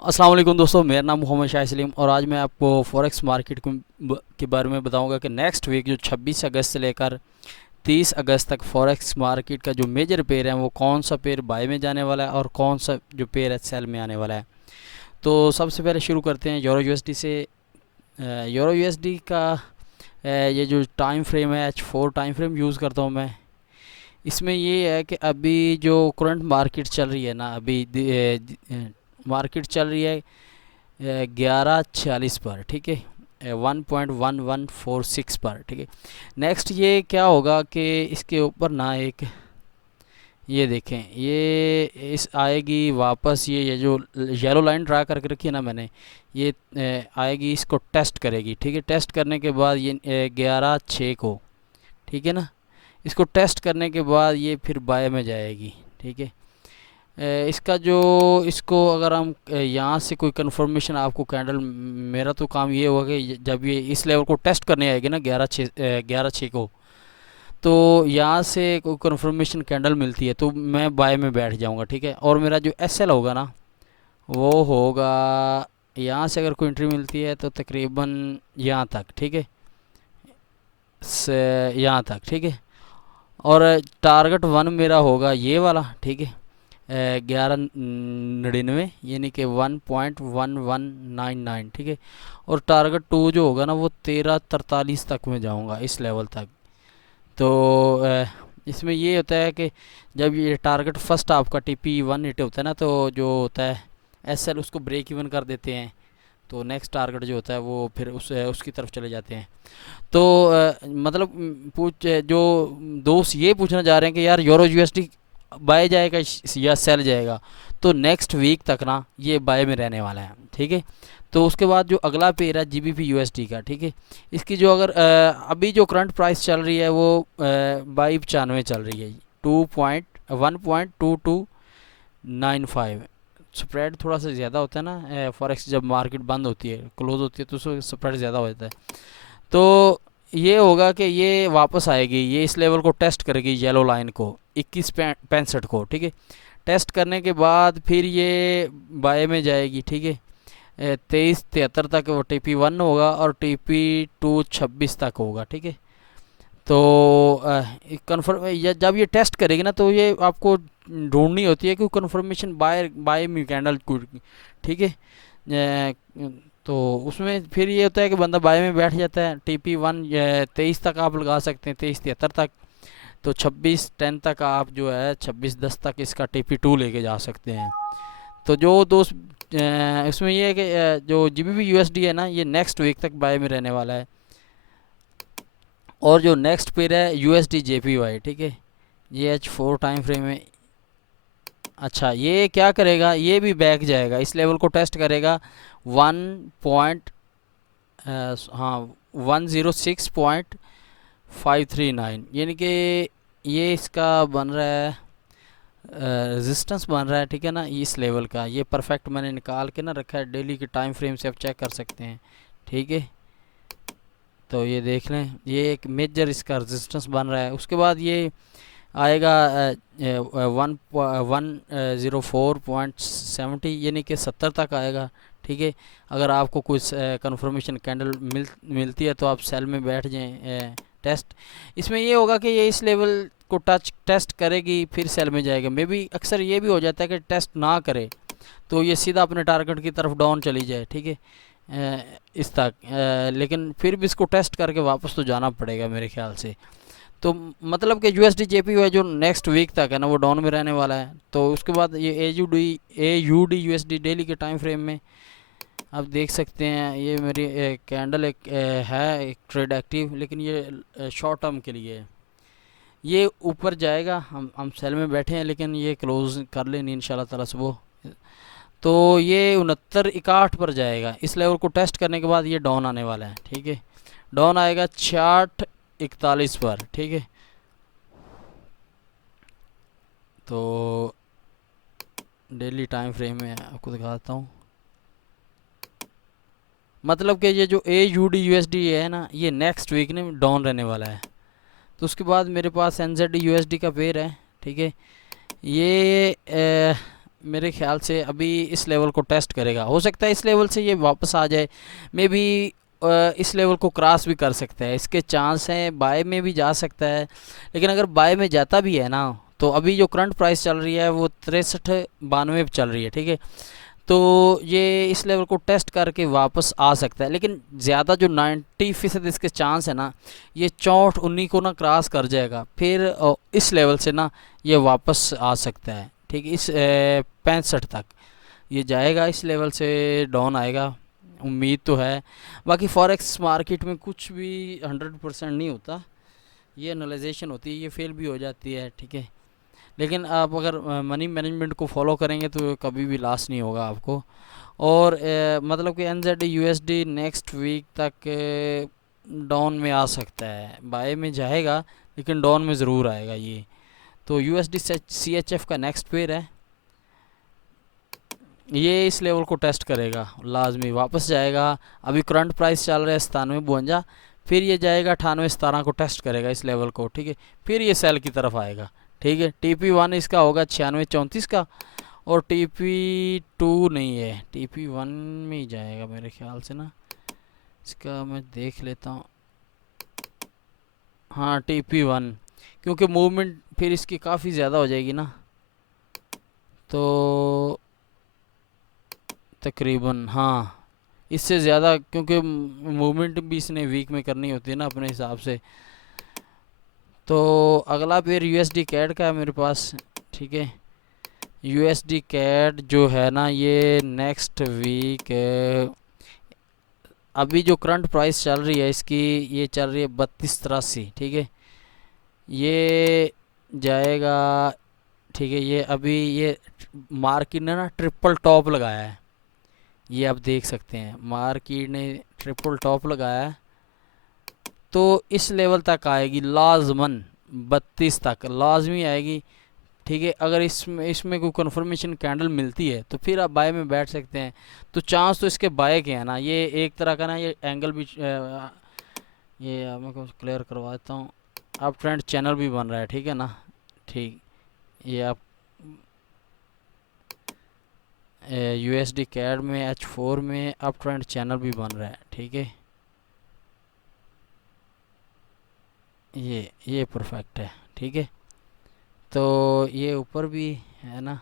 अस्सलाम वालेकुम दोस्तों, मेरा नाम मोहम्मद शाह सलीम और आज मैं आपको फॉरेक्स मार्केट के बारे में बताऊंगा कि नेक्स्ट वीक जो 26 अगस्त से लेकर 30 अगस्त तक फॉरेक्स मार्केट का जो मेजर पेयर है वो कौन सा पेयर बाय में जाने वाला है और कौन सा जो पेयर है सेल में आने वाला है। तो सबसे पहले शुरू करते हैं यूरो यूएसडी से। यूरो यूएसडी का ये जो टाइम फ्रेम है H4 टाइम फ्रेम यूज़ करता हूँ मैं। इसमें ये है कि अभी जो करंट मार्केट चल रही है ना, अभी मार्केट चल रही है 1146 पर, ठीक है, 1.1146 पर, ठीक है। नेक्स्ट ये क्या होगा कि इसके ऊपर ना एक ये देखें, ये इस आएगी वापस, ये जो येलो लाइन ड्रा करके रखी है ना मैंने, ये आएगी, इसको टेस्ट करेगी, ठीक है। टेस्ट करने के बाद ये 11/6 को, ठीक है ना, इसको टेस्ट करने के बाद ये फिर बाय में जाएगी, ठीक है। इसका जो इसको अगर हम यहाँ से कोई कंफर्मेशन आपको कैंडल, मेरा तो काम ये होगा कि जब ये इस लेवल को टेस्ट करने आएगी ना 11/6 को, तो यहाँ से कोई कंफर्मेशन कैंडल मिलती है तो मैं बाय में बैठ जाऊँगा, ठीक है। और मेरा जो एसएल होगा ना वो होगा, यहाँ से अगर कोई एंट्री मिलती है तो तकरीबन यहाँ तक, ठीक है, से यहाँ तक, ठीक है। और टारगेट वन मेरा होगा ये वाला, ठीक है, 1199, यानी कि 1.1199, ठीक है। और टारगेट टू जो होगा ना वो 1343 तक में जाऊंगा, इस लेवल तक। तो इसमें ये होता है कि जब ये टारगेट फर्स्ट आपका TP1 हिट होता है ना, तो जो होता है एसएल उसको ब्रेक इवन कर देते हैं, तो नेक्स्ट टारगेट जो होता है वो फिर उसकी तरफ चले जाते हैं। तो मतलब जो दोस्त ये पूछना चाह रहे हैं कि यार यूरो यूएसडी बाय जाएगा या सेल जाएगा, तो नेक्स्ट वीक तक ना ये बाय में रहने वाला है, ठीक है। तो उसके बाद जो अगला पेयर है GBP USD का, ठीक है, इसकी जो अगर अभी जो करंट प्राइस चल रही है वो 22.95 चल रही है, 1.2295। स्प्रेड थोड़ा सा ज़्यादा होता है ना फॉरेक्स, जब मार्केट बंद होती है, क्लोज होती है, तो उसमें स्प्रेड ज़्यादा हो जाता है। तो ये होगा कि ये वापस आएगी, ये इस लेवल को टेस्ट करेगी, येलो लाइन को 21.65 को, ठीक है। टेस्ट करने के बाद फिर ये बाय में जाएगी, ठीक है। 2373 तक वो TP1 होगा और TP2 26 तक होगा, ठीक है। तो कन्फर्म जब ये टेस्ट करेगी ना, तो ये आपको ढूंढनी होती है कि कंफर्मेशन बाय बाय में कैंडल, ठीक है। तो उसमें फिर ये होता है कि बंदा बाय में बैठ जाता है। TP1 23 तक आप लगा सकते हैं, 2373 तक। तो 26/10 तक आप जो है 26/10 तक इसका TP2 लेके जा सकते हैं। तो जो दोस्त इसमें ये है कि जो GBP USD है ना, ये नेक्स्ट वीक तक बाय में रहने वाला है। और जो नेक्स्ट पेयर है USD JPY, ठीक है, ये H4 टाइम फ्रेम में। अच्छा, ये क्या करेगा, ये भी बैक जाएगा, इस लेवल को टेस्ट करेगा 1 हाँ 106.539, यानी कि ये इसका बन रहा है रेजिस्टेंस बन रहा है, ठीक है ना, इस लेवल का। ये परफेक्ट मैंने निकाल के ना रखा है, डेली के टाइम फ्रेम से आप चेक कर सकते हैं, ठीक है। तो ये देख लें, ये एक मेजर इसका रेजिस्टेंस बन रहा है। उसके बाद ये आएगा 104.70, यानी कि 70 तक आएगा, ठीक है। अगर आपको कुछ कंफर्मेशन कैंडल मिलती है तो आप सेल में बैठ जाएं। टेस्ट इसमें ये होगा कि ये इस लेवल को टेस्ट करेगी फिर सेल में जाएगा। मे बी अक्सर ये भी हो जाता है कि टेस्ट ना करे तो ये सीधा अपने टारगेट की तरफ डाउन चली जाए, ठीक है, इस तक। लेकिन फिर भी इसको टेस्ट करके वापस तो जाना पड़ेगा मेरे ख्याल से। तो मतलब कि USD JPY जो नेक्स्ट वीक तक है ना वो डाउन में रहने वाला है। तो उसके बाद ये AUD USD डेली के टाइम फ्रेम में आप देख सकते हैं, ये मेरी कैंडल है एक ट्रेड एक्टिव, लेकिन ये शॉर्ट टर्म के लिए है। ये ऊपर जाएगा, हम सेल में बैठे हैं, लेकिन ये क्लोज कर लेनी इंशाल्लाह ताला सुबह। तो ये 69 61 पर जाएगा, इस लेवल को टेस्ट करने के बाद ये डाउन आने वाला है, ठीक है। डाउन आएगा 66 41 पर, ठीक है। तो डेली टाइम फ्रेम में आपको दिखाता हूँ, मतलब कि ये जो AUD USD है ना, ये नेक्स्ट वीक में डाउन रहने वाला है। तो उसके बाद मेरे पास NZD USD का पेयर है, ठीक है। ये मेरे ख्याल से अभी इस लेवल को टेस्ट करेगा। हो सकता है इस लेवल से ये वापस आ जाए, मे बी इस लेवल को क्रॉस भी कर सकता है, इसके चांस हैं। बाय में भी जा सकता है, लेकिन अगर बाय में जाता भी है ना, तो अभी जो करंट प्राइस चल रही है वो 63-92 पे चल रही है, ठीक है। तो ये इस लेवल को टेस्ट करके वापस आ सकता है, लेकिन ज़्यादा जो 90% इसके चांस है ना, ये 64-19 को ना क्रॉस कर जाएगा, फिर इस लेवल से ना ये वापस आ सकता है, ठीक है। इस 65 तक ये जाएगा, इस लेवल से डाउन आएगा, उम्मीद तो है। बाकी फॉरेक्स मार्केट में कुछ भी 100% नहीं होता, ये एनालाइजेशन होती है, ये फेल भी हो जाती है, ठीक है। लेकिन आप अगर मनी मैनेजमेंट को फॉलो करेंगे तो कभी भी लॉस नहीं होगा आपको। और मतलब कि NZD USD नेक्स्ट वीक तक डाउन में आ सकता है, बाय में जाएगा लेकिन डाउन में ज़रूर आएगा ये। तो USD CHF का नेक्स्ट पेयर है, ये इस लेवल को टेस्ट करेगा, लाजमी वापस जाएगा। अभी करंट प्राइस चल रहा है 97-52, फिर ये जाएगा 98-17 को टेस्ट करेगा इस लेवल को, ठीक है। फिर ये सेल की तरफ आएगा, ठीक है। TP1 इसका होगा 96-34 का, और TP2 नहीं है, TP1 में ही जाएगा मेरे ख्याल से ना। इसका मैं देख लेता हूँ, हाँ TP1, क्योंकि मूवमेंट फिर इसकी काफ़ी ज़्यादा हो जाएगी ना, तो तकरीबन हाँ इससे ज़्यादा, क्योंकि मूवमेंट भी इसने वीक में करनी होती है ना अपने हिसाब से। तो अगला पेयर USD कैड का है मेरे पास, ठीक है। USD कैड जो है ना, ये नेक्स्ट वीक अभी जो करंट प्राइस चल रही है इसकी, ये चल रही है 32-83, ठीक है। ये जाएगा, ठीक है। ये अभी ये मार्केट ने ना ट्रिपल टॉप लगाया है, ये आप देख सकते हैं, मार्केट ने ट्रिपल टॉप लगाया है। तो इस लेवल तक आएगी लाजमन, 32 तक लाजमी आएगी, ठीक है। अगर इसमें कोई कंफर्मेशन कैंडल मिलती है तो फिर आप बाय में बैठ सकते हैं। तो चांस तो इसके बाय के हैं ना, ये एक तरह का ना, ये एंगल भी ये मैं को क्लियर करवा देता हूँ। अब ट्रेंड चैनल भी बन रहा है, ठीक है ना, ठीक। ये आप USD कैड में H4 में अप ट्रेंड चैनल भी बन रहा है, ठीक है। ये परफेक्ट है, ठीक है। तो ये ऊपर भी है ना,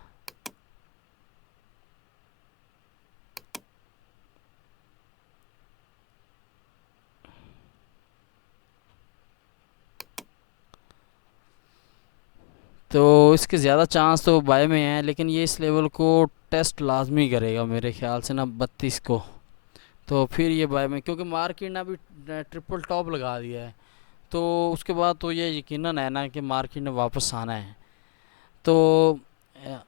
तो इसके ज़्यादा चांस तो बाय में हैं, लेकिन ये इस लेवल को टेस्ट लाजमी करेगा मेरे ख्याल से ना, 32 को। तो फिर ये बाय में, क्योंकि मार्केट ने अभी ट्रिपल टॉप लगा दिया है, तो उसके बाद तो ये यकीनन है ना कि मार्केट ने वापस आना है। तो अ,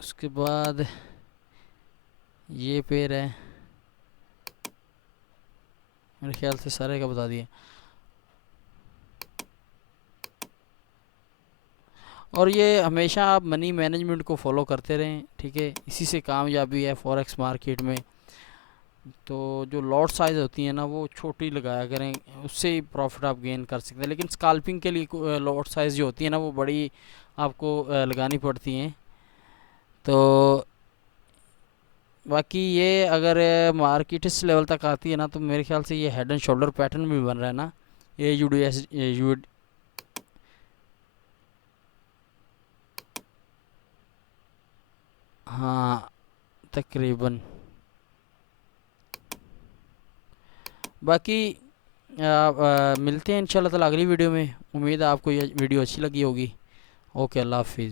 उसके बाद ये पेयर है, मेरे ख्याल से सारे का बता दिए। और ये हमेशा आप मनी मैनेजमेंट को फॉलो करते रहें, ठीक है, इसी से कामयाबी है फॉरेक्स मार्केट में। तो जो लॉट साइज़ होती है ना, वो छोटी लगाया करें, उससे ही प्रॉफिट आप गेन कर सकते हैं। लेकिन स्काल्पिंग के लिए लॉट साइज़ जो होती है ना, वो बड़ी आपको लगानी पड़ती हैं। तो बाकी ये अगर मार्केट इस लेवल तक आती है ना, तो मेरे ख्याल से ये हेड एंड शोल्डर पैटर्न भी बन रहा है ना, ये यू हाँ तकरीबन। बाकी मिलते हैं इंशाल्लाह ताला अगली वीडियो में। उम्मीद है आपको ये वीडियो अच्छी लगी होगी। ओके, अल्लाह हाफिज़।